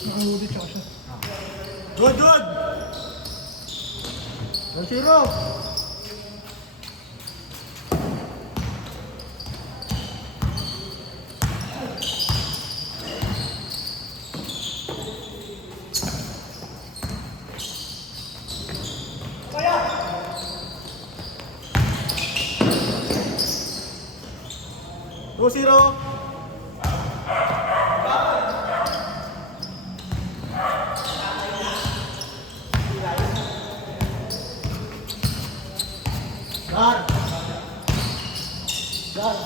Nakahuli tsaka siya. Good, good! 1-0! Go 0. Gar. Gar.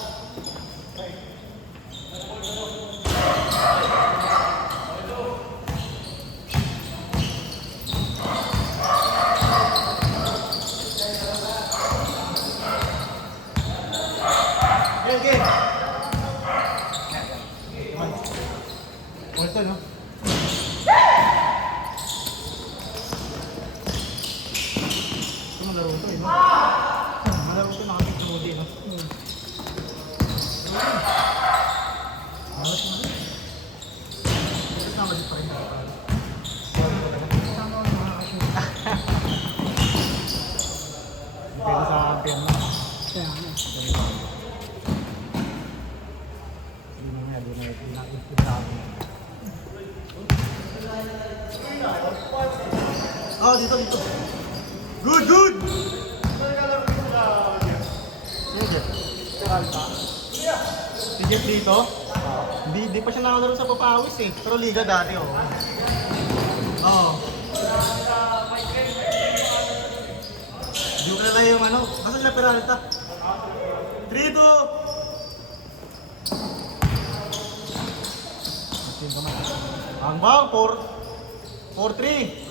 Okay. Ito, no? Ito malaro ito, eh, no? Malaro ito, nakakit sa muli, no? Malas na rin. Malas na malit pa rin. Tama ako makakashoot. Depende sa kampiyon, no? Kaya nga. Hindi na ito sa akin. Ah, dito. Good, good! Sige. Si Jeff dito? Hindi pa siya nakalaro sa Papawis eh. Pero liga dati, oh. Oo. Hindi ko kilala yung ano. Basta sila Peralta. 3-2! Ang bang, 4-3.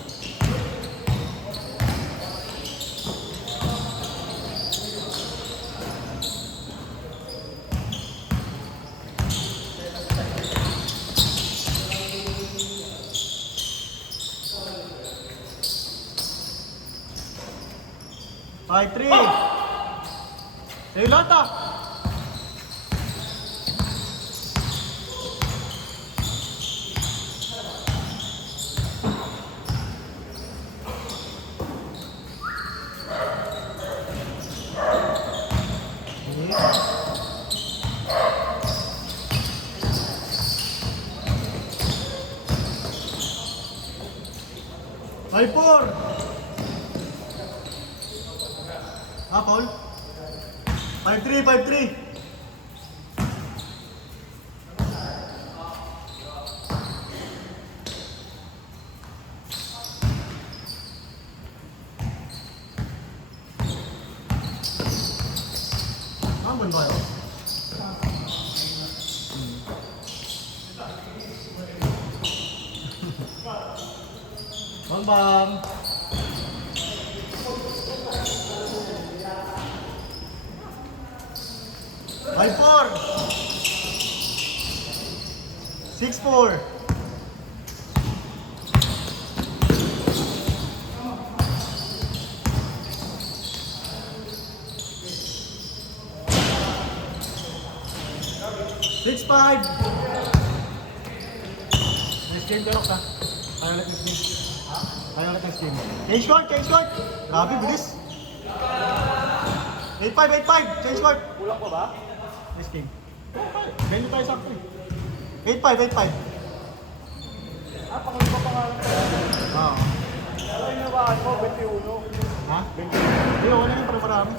5-3. Sa'yo lahat ah. Five, 4. Ah, Paul? 5-3, 5-3. Amon ba yun? Bang. 5-4. 6-4. Next 5. Next game pero ka. Tayo ulit next game. Tayo ulit next game. Change court, change court. Grabe, bilis. 8-5, 8-5. Change court. Kulang pa ba? Next game. Ganyan tayo sakto eh. 8-5, 8-5. Ah, pangulo pa pangalan ko. Oo. Ano yung nabaan mo? 21. Ha? Hindi, ako na yung marami.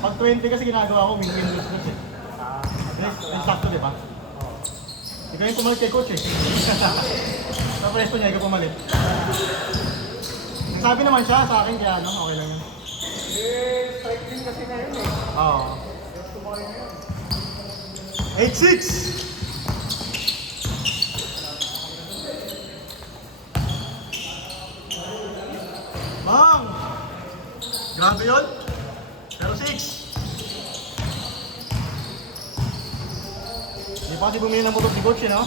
Pag 20 kasi ginagawa ko, win-win lose eh. Ah, Yes, sakto, di ba? oo. Ikaw yung pumalit kay coach eh. Sa presto niya, ikaw pumalit. Nagsabi naman siya sa akin, kaya ano, okay lang yun. Eh, strike din kasi ngayon eh. Oo. Gusto mo rin yun. 8-6! Bang! Grabe yun. 0-6. Hindi pa kasi bumili ng motor si coach eh, no?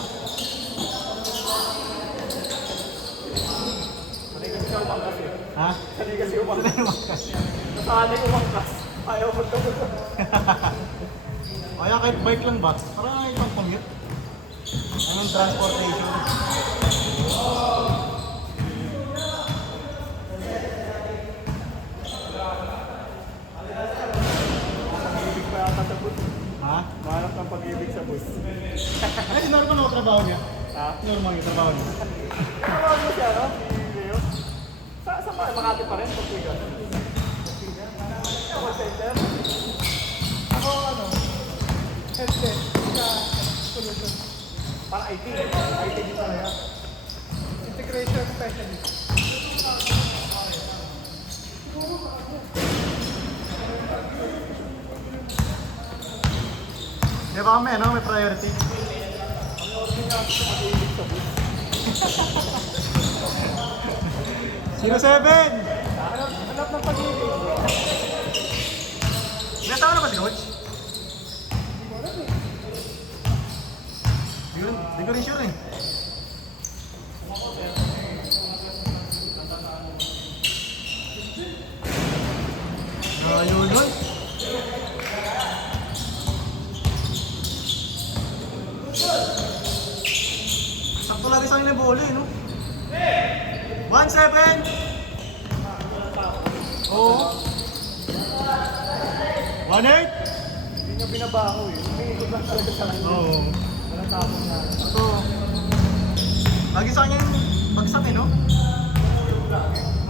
Sanay kasi siya umangkas eh. Ha? Sanay kasi umangkas. Sila yung makas. Nasanay umangkas. Ayaw mo ito. Kaya kahit bike lang ba? Para ibang commute. Anong transportation? Ha? Normal yung trabaho niya. Ano ano siya, no? Si Leo? Sa Makati pa rin, Pagpigan. Call center? Ako ano, headset sa solution. Para IT. IT din talaga. Integration specialist. Di ba kami, ano? May priority. Sino 7? Hanap ng pag-ibig. Nasa na ba si Coach? Di ko rin sure eh. Ayun nun. Sakto lagi sa akin yung bola eh, no? 1-7! Oo. 1-8! Hindi niya binabaho eh. Umiikot lang talaga sa kanya. Oo. Walang tapos na. Ito. Lagi sa kanya yung bagsak eh, no?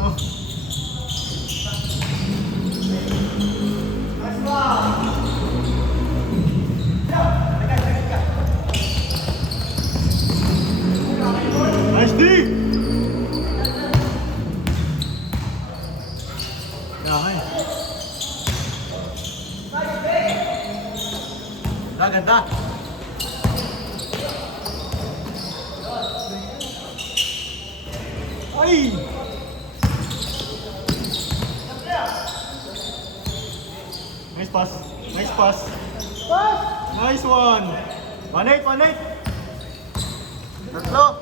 Oh. Nice D! Yaman. Ganda. Ay! Nice pass. Nice pass. Nice one. 1-8, 1-8. Tatlo.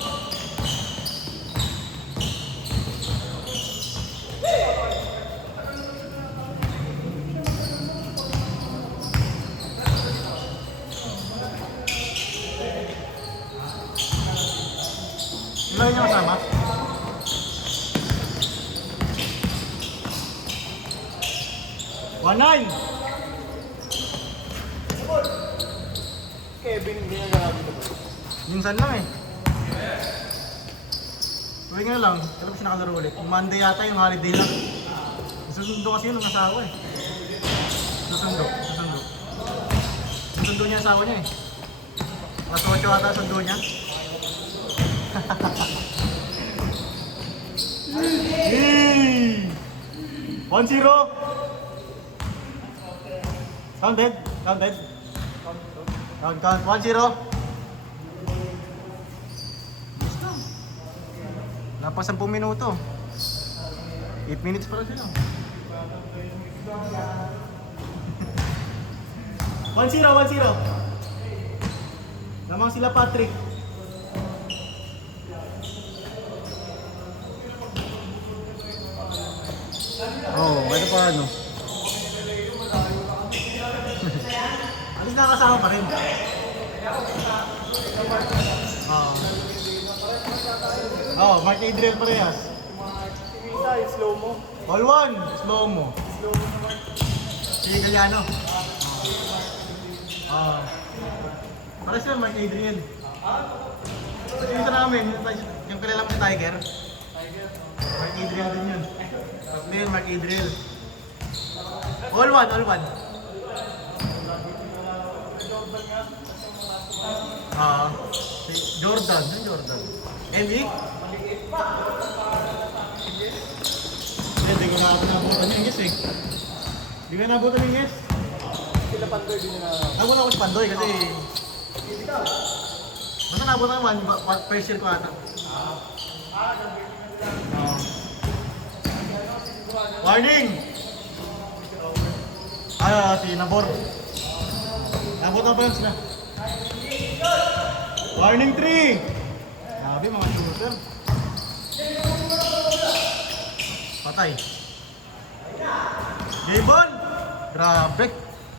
Ilan niya kasama? One-9. Kevin, hindi na gagawin ito. Minsan lang eh. Tuwing nga lang, pero kasi nakalaro ulit. Yung Monday yata yung holiday lang. Susundo kasi yun ng asawa eh. Susundo. Susundo niya asawa niya eh. Mas 8 ata sundo niya. Hey! 1-0. Counted. Count. 1-0. Lapas 10 minuto. 8 minutes pa lang sila. 1-0. Lamang sila Patrick. Oh, ano pa ano? Alis nakakasama pa rin. Mark Adriel parehas. Si Misa, yung slow mo. All one, slow mo. Slow mo naman. Si Galiano. Parehas yun, Mark Adriel. Kasi dito namin, yung kilala mo si Tiger. Mark Adriel din yun. Tapos yun, Mark Adriel. All one. Si Jordan. Emmy? Hindi ko nabutan yung yes eh. Hindi ko nabutan yung yes. Sila Pandoy din na. Nabutan ako si Pandoy kasi... Basta nabutan naman, first year ko ata. Warning! Si Nabor. Nabutan pa yun sila. Warning 3! Grabe mga shooter. Patay. Gabon! Grabe.